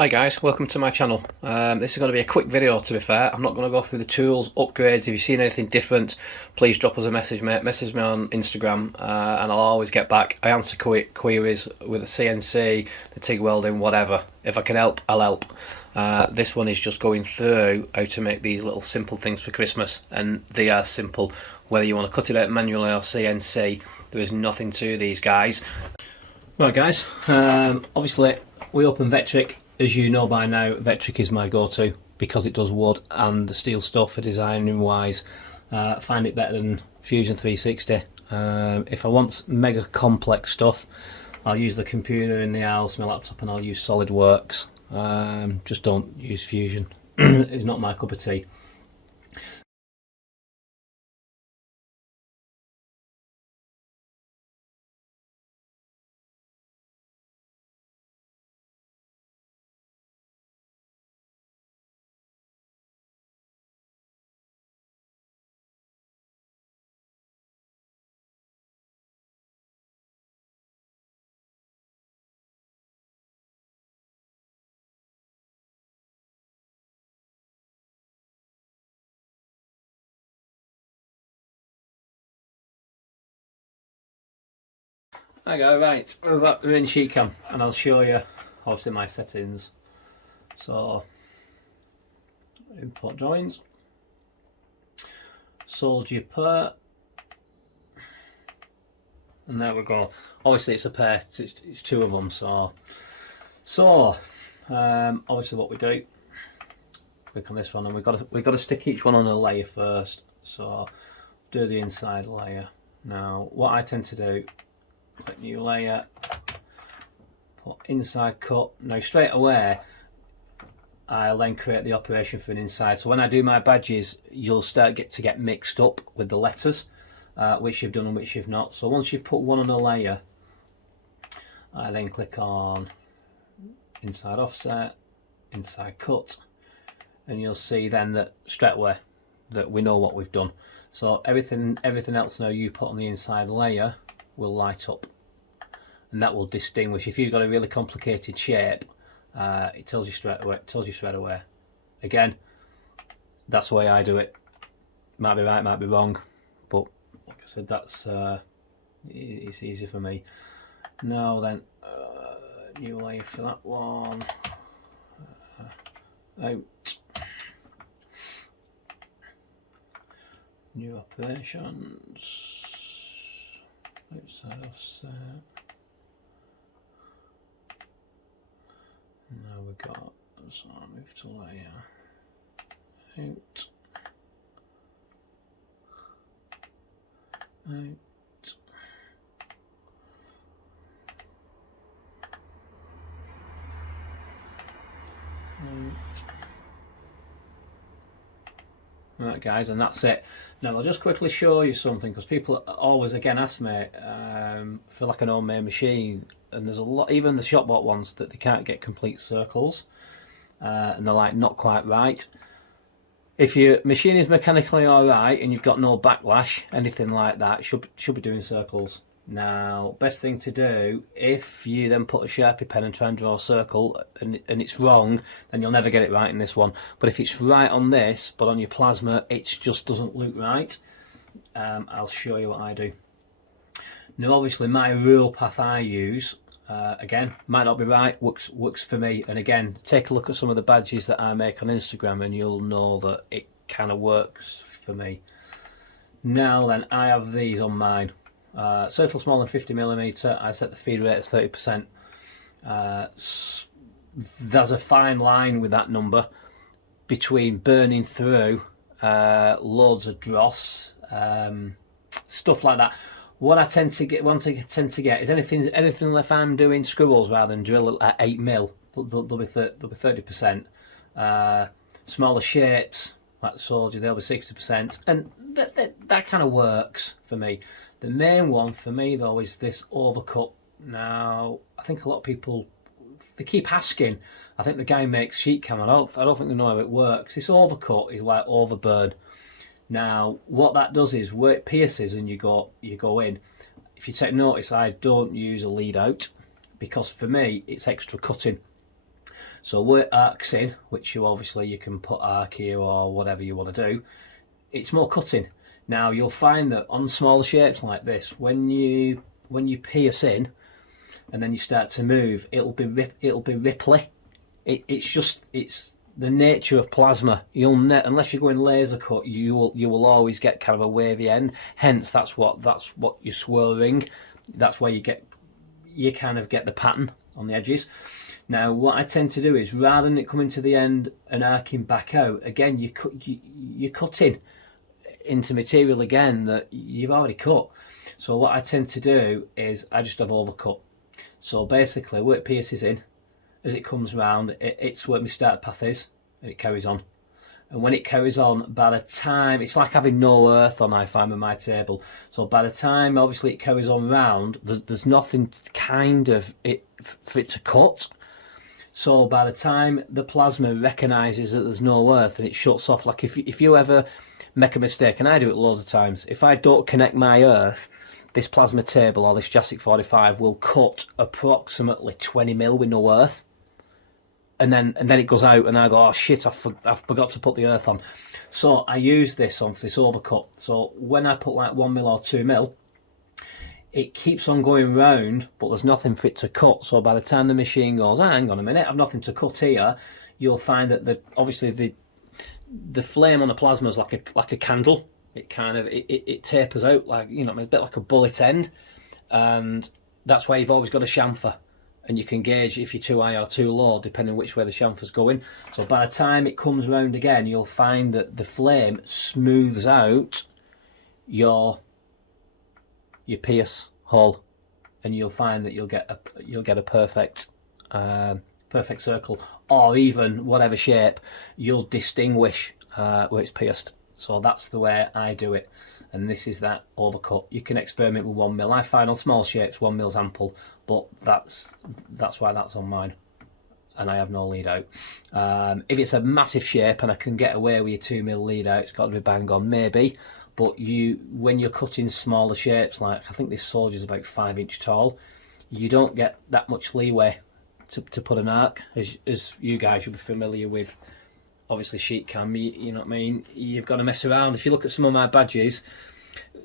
Hi guys, welcome to my channel. This is going to be a quick video, to be fair. I'm not going to go through the tools, upgrades. If you've seen anything different, please drop us a message, mate. Message me on Instagram and I'll always get back. I answer queries with the CNC, the TIG welding, whatever. If I can help, I'll help. This one is just going through how to make these little simple things for Christmas, and they are simple. Whether you want to cut it out manually or CNC, there is nothing to these guys. Right guys, obviously we open Vectric. As you know by now, Vectric is my go-to because it does wood and the steel stuff for designing wise. I find it better than Fusion 360. If I want mega complex stuff, I'll use the computer in the house, my laptop, and I'll use SolidWorks. Just don't use Fusion. It's not my cup of tea. There you go, right, we're in sheetcam and I'll show you obviously my settings. So, import drawings, soldier per, and there we go. Obviously it's a pair, it's two of them, so obviously what we do, click on this one, and we've got to stick each one on a layer first. So do the inside layer. Now what I tend to do, click new layer, put inside cut. Now straight away I'll then create the operation for an inside. So when I do my badges, you'll start to get mixed up with the letters, which you've done and which you've not. So once you've put one on a layer, I then click on inside offset, inside cut, and you'll see then that straight away that we know what we've done. So everything else now you put on the inside layer will light up, and that will distinguish. If you've got a really complicated shape, it tells you straight away. Again, that's the way I do it. Might be right, might be wrong, but like I said, that's it's easy for me. Now then, new layer for that one. Out. New operations. Outside offset. Now we've got, so I move to layer. Out. Out. Right guys, and that's it. Now I'll just quickly show you something, because people always again ask me for like an homemade machine, and there's a lot, even the shop bought ones, that they can't get complete circles, and they're like not quite right. If your machine is mechanically alright and you've got no backlash, anything like that, should be doing circles. Now, best thing to do, if you then put a Sharpie pen and try and draw a circle and it's wrong, then you'll never get it right in this one. But if it's right on this, but on your plasma, it just doesn't look right. I'll show you what I do. Now, obviously, my rule path I use, again, might not be right, works for me. And again, take a look at some of the badges that I make on Instagram and you'll know that it kind of works for me. Now then, I have these on mine. Circle smaller than 50mm, I set the feed rate at 30%. There's a fine line with that number between burning through loads of dross, stuff like that. What I tend to get is anything if I'm doing scribbles rather than drill at 8mm, they'll be 30%. Smaller shapes like the soldier, they'll be 60%, and that kind of works for me. The main one for me though is this overcut. Now I think a lot of people, they keep asking. I think the guy makes sheetcam. I don't think they know how it works. This overcut is like overburn. Now what that does is where it pierces and you go in. If you take notice, I don't use a lead out because for me it's extra cutting. So where arc's in, which you can put arc here or whatever you want to do, it's more cutting. Now you'll find that on smaller shapes like this, when you pierce in and then you start to move, it'll be ripply. It's the nature of plasma. Unless you're going laser cut, you will always get kind of a wavy end. Hence, that's what you're swirling. That's where you kind of get the pattern on the edges. Now, what I tend to do is, rather than it coming to the end and arcing back out, again, you're cutting into material again that you've already cut. So what I tend to do is I just have overcut. So basically, where it pierces in, as it comes round, it's where my start path is, and it carries on. And when it carries on, by the time, it's like having no earth on, I find, with my table. So by the time, obviously, it carries on round, there's nothing kind of for it to cut. So by the time the plasma recognises that there's no earth and it shuts off, like if you ever make a mistake, and I do it loads of times, if I don't connect my earth, this plasma table or this Jurassic 45 will cut approximately 20mm with no earth. And then it goes out and I go, oh shit, I forgot to put the earth on. So I use this on this overcut. So when I put like 1mm or 2mm, it keeps on going round, but there's nothing for it to cut. So by the time the machine goes, hang on a minute, I've nothing to cut here, you'll find that obviously the flame on the plasma is like a candle. It kind of it tapers out, like, you know, a bit like a bullet end, and that's why you've always got a chamfer. And you can gauge if you're too high or too low, depending which way the chamfer's going. So by the time it comes round again, you'll find that the flame smooths out your pierce hole, and you'll find that you'll get a perfect perfect circle, or even whatever shape. You'll distinguish where it's pierced. So that's the way I do it. And this is that overcut. You can experiment with 1mm. I find on small shapes 1mm's ample, but that's why that's on mine, and I have no lead out. If it's a massive shape and I can get away with your 2mm lead out, it's got to be bang on, maybe. But when you're cutting smaller shapes, like I think this soldier's about 5 inch tall, you don't get that much leeway to put an arc, as you guys should be familiar with. Obviously sheet cam, you know what I mean, you've got to mess around. If you look at some of my badges,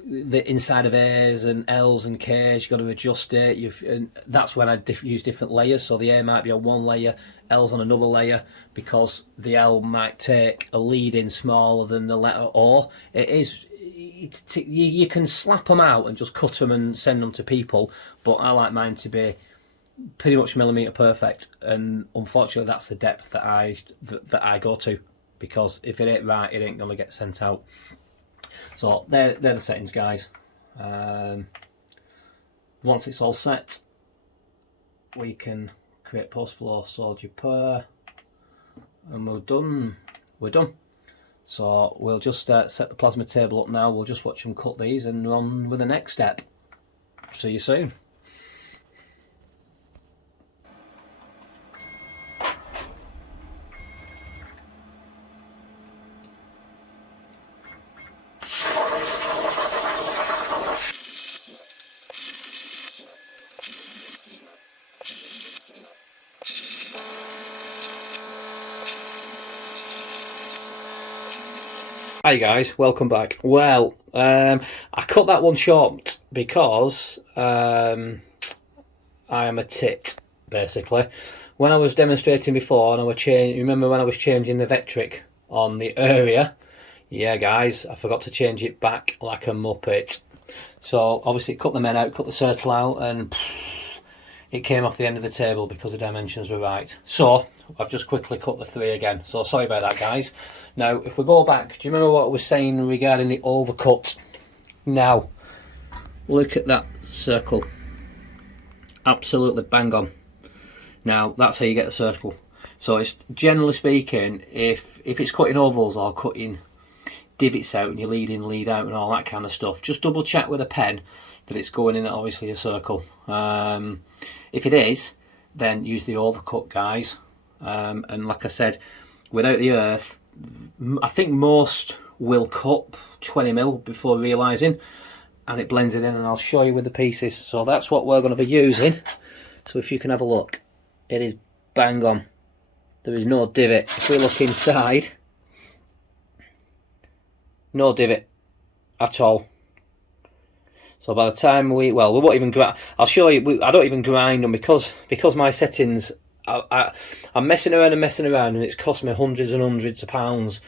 the inside of A's and L's and K's, you've got to adjust it. And that's when I use different layers. So the A might be on one layer, L's on another layer, because the L might take a lead in smaller than the letter O. You can slap them out and just cut them and send them to people, but I like mine to be pretty much millimetre perfect, and unfortunately that's the depth that I go to, because if it ain't right, it ain't gonna get sent out. So they're the settings, guys. Once it's all set, we can create post flow soldier per, and we're done. So we'll just set the plasma table up now. We'll just watch them cut these and run with the next step. See you soon. Hi guys, welcome back. Well, I cut that one short because I am a tit, basically. When I was demonstrating before, and remember when I was changing the Vectric on the area? Yeah guys, I forgot to change it back like a muppet. So obviously cut the men out, cut the circle out, and it came off the end of the table because the dimensions were right. So I've just quickly cut the 3 again. So sorry about that, guys. Now, if we go back, do you remember what I was saying regarding the overcut? Now, look at that circle. Absolutely bang on. Now, that's how you get a circle. So it's, generally speaking, if it's cutting ovals or cutting divots out and you're lead out and all that kind of stuff, just double check with a pen that it's going in at obviously a circle. If it is, then use the overcut, guys. And like I said, without the earth, I think most will cut 20mm before realising, and it blends it in, and I'll show you with the pieces. So that's what we're going to be using. So if you can have a look, it is bang on. there is no divot. If we look inside, no divot at all. So by the time we won't even grind. I'll show you. I don't even grind them because my settings. I'm messing around and it's cost me hundreds and hundreds of pounds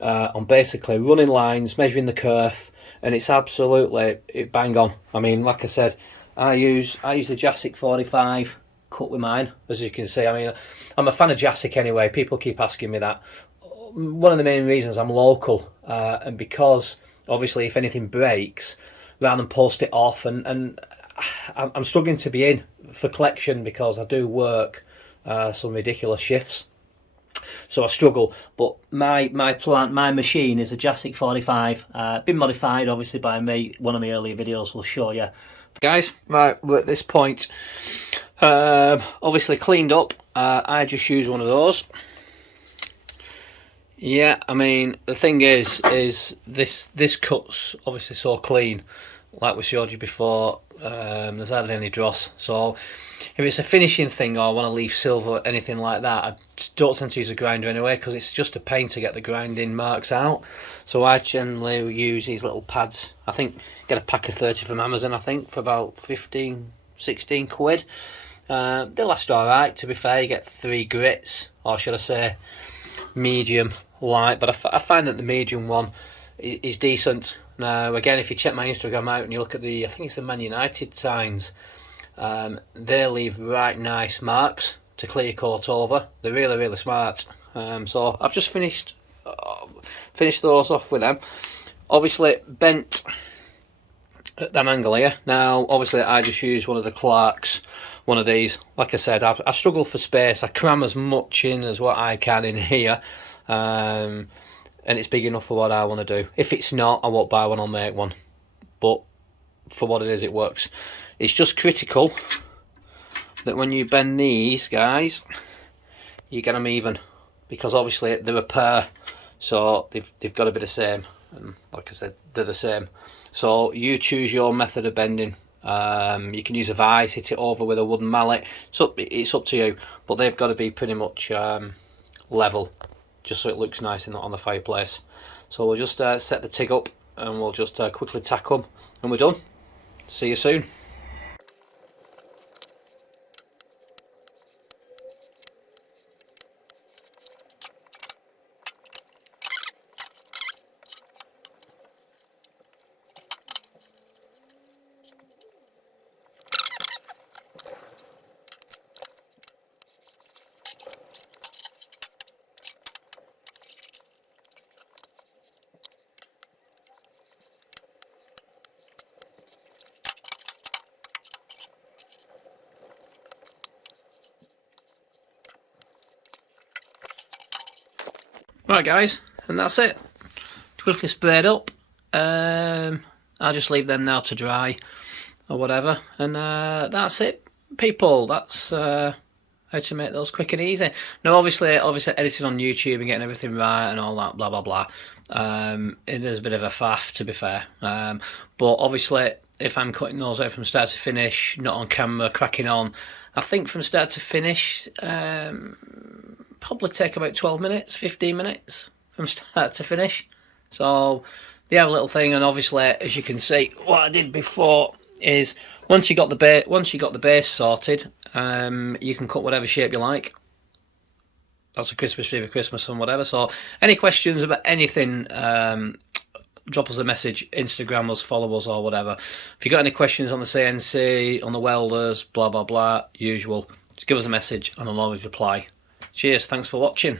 on basically running lines, measuring the kerf, and it's absolutely bang on. I mean, like I said, I use the Jasic 45 cut with mine, as you can see. I mean, I'm a fan of Jasic anyway. People keep asking me that. One of the main reasons I'm local, and because obviously if anything breaks, rather than post it off, and I'm struggling to be in for collection because I do work some ridiculous shifts, so I struggle. But my machine is a Jasic 45, been modified obviously by me. One of my earlier videos will show you guys. Right, we're at this point, obviously cleaned up. I just use one of those. Yeah, I mean, the thing is this cuts obviously so clean, like we showed you before. There's hardly any dross, so if it's a finishing thing or I want to leave silver, anything like that, I don't tend to use a grinder anyway, because it's just a pain to get the grinding marks out. So I generally use these little pads. I think get a pack of 30 from Amazon, I think, for about 15, 16 quid. They last alright, to be fair. You get 3 grits, or should I say medium light, but I find that the medium one is decent. Now again, if you check my Instagram out and you look at I think it's the Man United signs, they leave right nice marks to clear coat over. They're really smart. So I've just finished those off with them. Obviously bent at that angle here. Now obviously I just use one of the Clarks, one of these. Like I said, I struggle for space. I cram as much in as what I can in here, and it's big enough for what I want to do. If it's not, I won't buy one, I'll make one. But for what it is, it works. It's just critical that when you bend these guys, you get them even, because obviously they're a pair, so they've got to be the same. And like I said, they're the same. So you choose your method of bending. You can use a vise, hit it over with a wooden mallet. So it's up to you, but they've got to be pretty much level, just so it looks nice on the fireplace. So we'll just set the TIG up and we'll just quickly tack them and we're done. See you soon. Right guys, and that's it. Quickly sprayed up. I'll just leave them now to dry or whatever, and that's it, people. That's how to make those quick and easy. Now obviously editing on YouTube and getting everything right and all that blah blah blah, it is a bit of a faff, to be fair, but obviously if I'm cutting those out from start to finish, not on camera, cracking on, I think from start to finish probably take about 12 minutes, 15 minutes from start to finish. So they have a little thing, and obviously as you can see, what I did before is once you got the base sorted, you can cut whatever shape you like. That's a Christmas tree for Christmas and whatever. So any questions about anything, drop us a message, Instagram us, follow us or whatever. If you got any questions on the CNC, on the welders, blah blah blah, usual, just give us a message and I'll always reply. Cheers, thanks for watching.